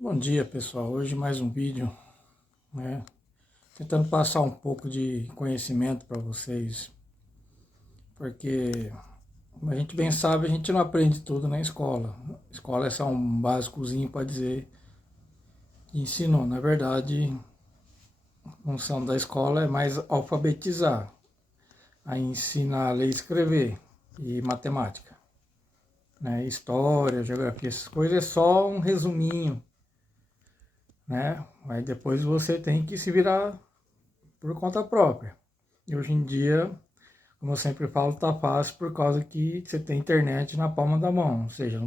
Bom dia, pessoal. Hoje mais um vídeo, né? Tentando passar um pouco de conhecimento para vocês, porque, como a gente bem sabe, a gente não aprende tudo na escola. Escola é só um básicozinho para dizer que ensinou. Na verdade, a função da escola é mais alfabetizar, a ensinar a ler e escrever e matemática, né? História, geografia, essas coisas é só um resuminho, né? Aí depois você tem que se virar por conta própria. E hoje em dia, como eu sempre falo, tá fácil por causa que você tem internet na palma da mão. Ou seja,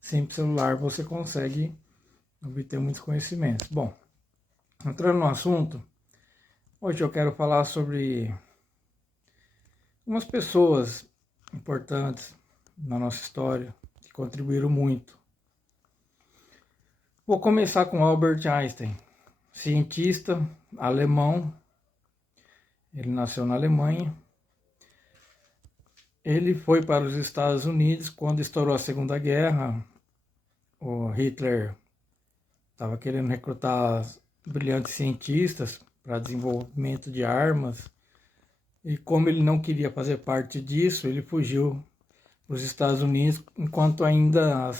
simples celular você consegue obter muitos conhecimentos. Bom, entrando no assunto, hoje eu quero falar sobre umas pessoas importantes na nossa história que contribuíram muito. Vou começar com Albert Einstein, cientista alemão. Ele nasceu na Alemanha. Ele foi para os Estados Unidos quando estourou a Segunda Guerra. O Hitler estava querendo recrutar brilhantes cientistas para desenvolvimento de armas. E como ele não queria fazer parte disso, ele fugiu para os Estados Unidos enquanto ainda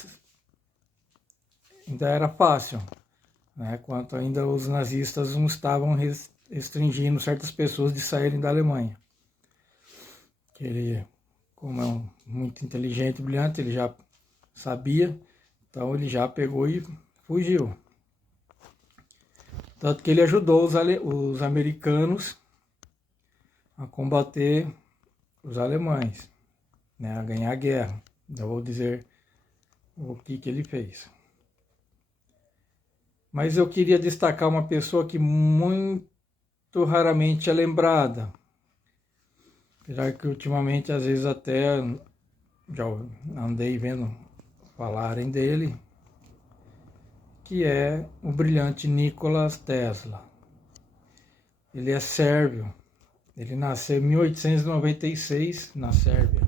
era fácil, né? Enquanto ainda os nazistas não estavam restringindo certas pessoas de saírem da Alemanha. Ele, como é muito inteligente e brilhante, ele já sabia, então ele já pegou e fugiu. Tanto que ele ajudou os americanos a combater os alemães, né, a ganhar a guerra. Eu vou dizer o que ele fez. Mas eu queria destacar uma pessoa que muito raramente é lembrada. Apesar que ultimamente, às vezes até já andei vendo falarem dele, que é o brilhante Nikola Tesla. Ele é sérvio. Ele nasceu em 1896 na Sérvia.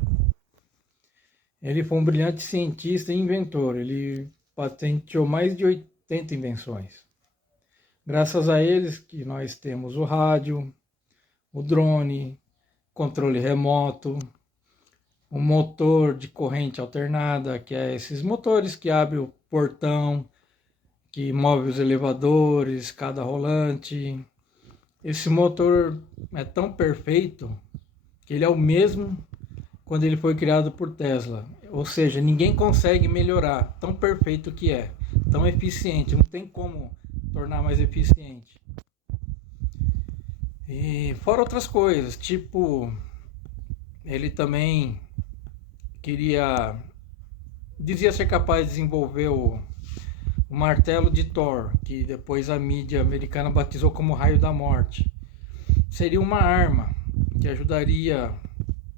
Ele foi um brilhante cientista e inventor. Ele patenteou mais de 80 invenções. Graças a eles que nós temos o rádio, o drone, controle remoto, o motor de corrente alternada, que é esses motores que abrem o portão, que move os elevadores, escada rolante. Esse motor é tão perfeito que ele é o mesmo quando ele foi criado por Tesla. Ou seja, ninguém consegue melhorar, tão perfeito que é, tão eficiente, não tem como tornar mais eficiente. E fora outras coisas, tipo, ele também dizia ser capaz de desenvolver o martelo de Thor, que depois a mídia americana batizou como raio da morte. Seria uma arma que ajudaria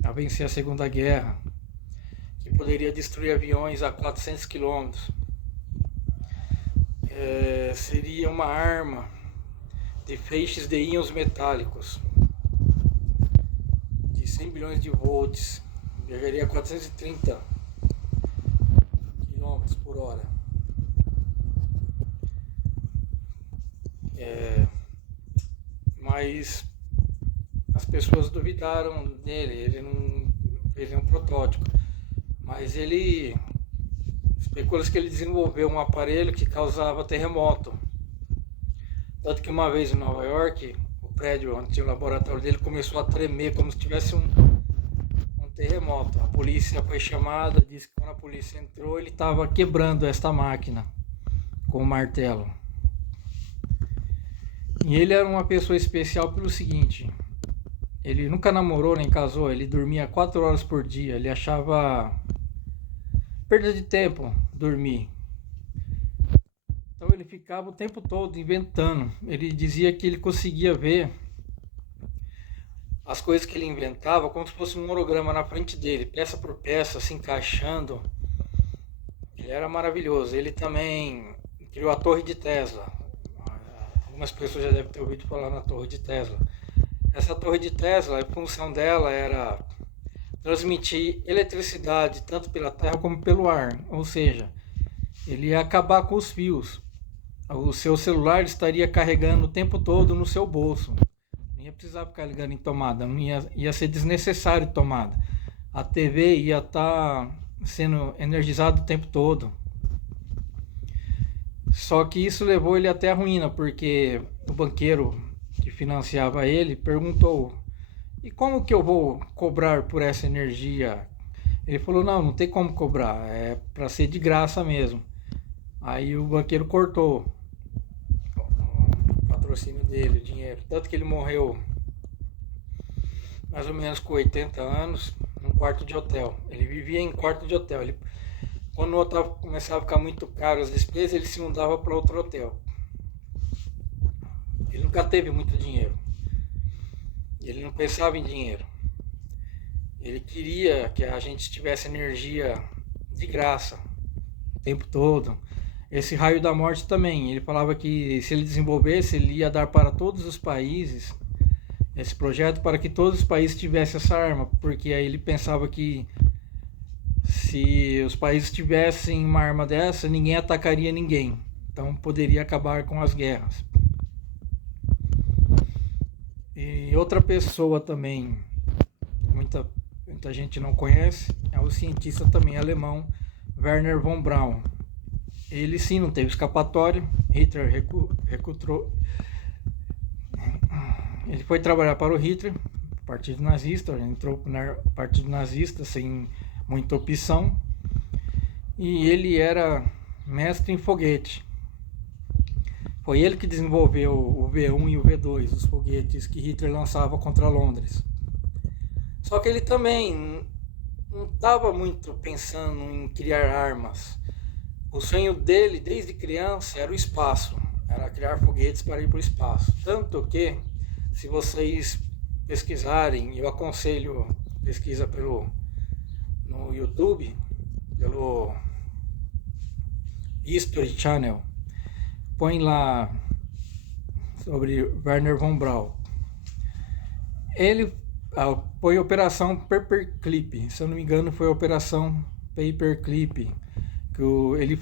a vencer a Segunda Guerra, que poderia destruir aviões a 400 quilômetros. Seria uma arma de feixes de íons metálicos de 100 bilhões de volts, viajaria a 430 quilômetros por hora. Mas as pessoas duvidaram dele, ele é um protótipo, mas ele especula-se que ele desenvolveu um aparelho que causava terremoto. Tanto que uma vez em Nova York, o prédio onde tinha o laboratório dele começou a tremer como se tivesse um terremoto. A polícia foi chamada, disse que quando a polícia entrou ele estava quebrando esta máquina com o martelo. E ele era uma pessoa especial pelo seguinte: ele nunca namorou nem casou, ele dormia 4 horas por dia, ele achava perda de tempo dormir. Então ele ficava o tempo todo inventando. Ele dizia que ele conseguia ver as coisas que ele inventava como se fosse um holograma na frente dele, peça por peça, se encaixando. Ele era maravilhoso. Ele também criou a Torre de Tesla. Algumas pessoas já devem ter ouvido falar na Torre de Tesla. Essa Torre de Tesla, a função dela era transmitir eletricidade tanto pela terra como pelo ar. Ou seja, ele ia acabar com os fios. O seu celular estaria carregando o tempo todo no seu bolso. Não ia precisar ficar ligando em tomada, não ia ser desnecessário tomada. A TV ia estar sendo energizada o tempo todo. Só que isso levou ele até a ruína, porque o banqueiro que financiava ele perguntou: e como que eu vou cobrar por essa energia? Ele falou: não tem como cobrar, é para ser de graça mesmo. Aí o banqueiro cortou o patrocínio dele, o dinheiro. Tanto que ele morreu mais ou menos com 80 anos, num quarto de hotel. Ele vivia em quarto de hotel. Quando o hotel começava a ficar muito caro as despesas, ele se mudava para outro hotel. Ele nunca teve muito dinheiro. Ele não pensava em dinheiro. Ele queria que a gente tivesse energia de graça o tempo todo. Esse raio da morte também, ele falava que se ele desenvolvesse, ele ia dar para todos os países esse projeto, para que todos os países tivessem essa arma, porque aí ele pensava que se os países tivessem uma arma dessa, ninguém atacaria ninguém, então poderia acabar com as guerras. E outra pessoa também, muita gente não conhece, é o cientista também alemão Wernher von Braun. Ele sim não teve escapatória. Hitler recrutou. Ele foi trabalhar para o Hitler, partido nazista, entrou no partido nazista sem muita opção. E ele era mestre em foguete. Foi ele que desenvolveu o V1 e o V2, os foguetes que Hitler lançava contra Londres. Só que ele também não estava muito pensando em criar armas. O sonho dele, desde criança, era o espaço. Era criar foguetes para ir para o espaço. Tanto que, se vocês pesquisarem, eu aconselho pesquisa no YouTube, pelo History Channel. Põe lá sobre Wernher von Braun. Ele foi a Operação Paperclip, se eu não me engano foi a Operação Paperclip, que ele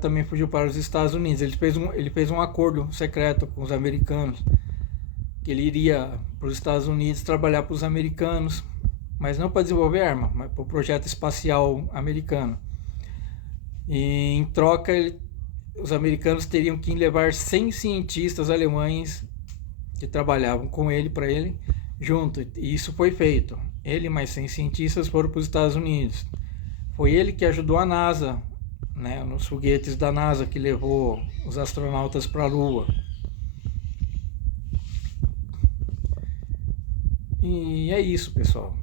também fugiu para os Estados Unidos. Ele fez um acordo secreto com os americanos, que ele iria para os Estados Unidos trabalhar para os americanos, mas não para desenvolver arma, mas para o projeto espacial americano. E em troca, os americanos teriam que levar 100 cientistas alemães que trabalhavam com ele, para ele, junto. E isso foi feito. Ele mais 100 cientistas foram para os Estados Unidos. Foi ele que ajudou a NASA, né, nos foguetes da NASA, que levou os astronautas para a Lua. E é isso, pessoal.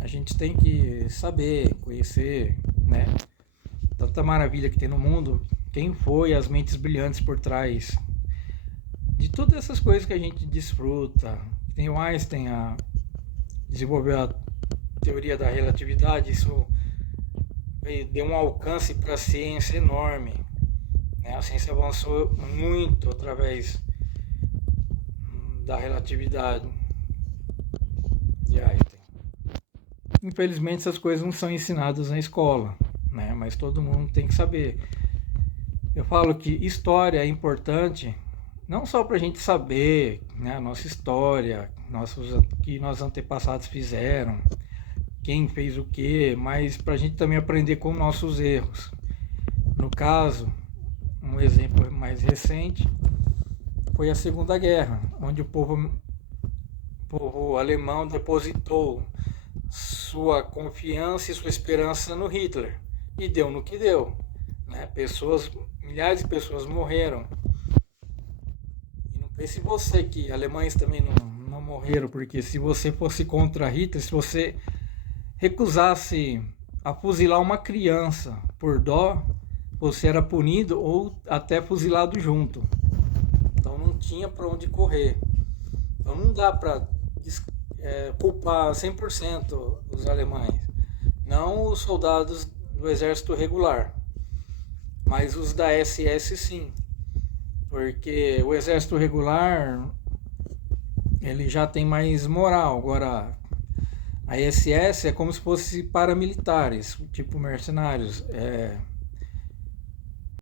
A gente tem que saber, conhecer, né, tanta maravilha que tem no mundo, quem foi as mentes brilhantes por trás de todas essas coisas que a gente desfruta. Tem o Einstein, desenvolveu a teoria da relatividade, isso deu um alcance para a ciência enorme, né? A ciência avançou muito através da relatividade de Einstein. Infelizmente essas coisas não são ensinadas na escola, né? Mas todo mundo tem que saber. Eu falo que história é importante não só para a gente saber, né, a nossa história, que nossos antepassados fizeram, quem fez o que, mas para a gente também aprender com nossos erros. No caso, um exemplo mais recente foi a Segunda Guerra, onde o povo alemão depositou sua confiança e sua esperança no Hitler, e deu no que deu, né? Milhares de pessoas morreram. E não pense você que alemães também não morreram, porque se você fosse contra Hitler, se você recusasse a fuzilar uma criança por dó, você era punido ou até fuzilado junto. Então não tinha para onde correr. Então não dá para culpar 100% os alemães. Não os soldados do exército regular, mas os da SS sim. Porque o exército regular, ele já tem mais moral. Agora, a SS é como se fosse paramilitares, tipo mercenários.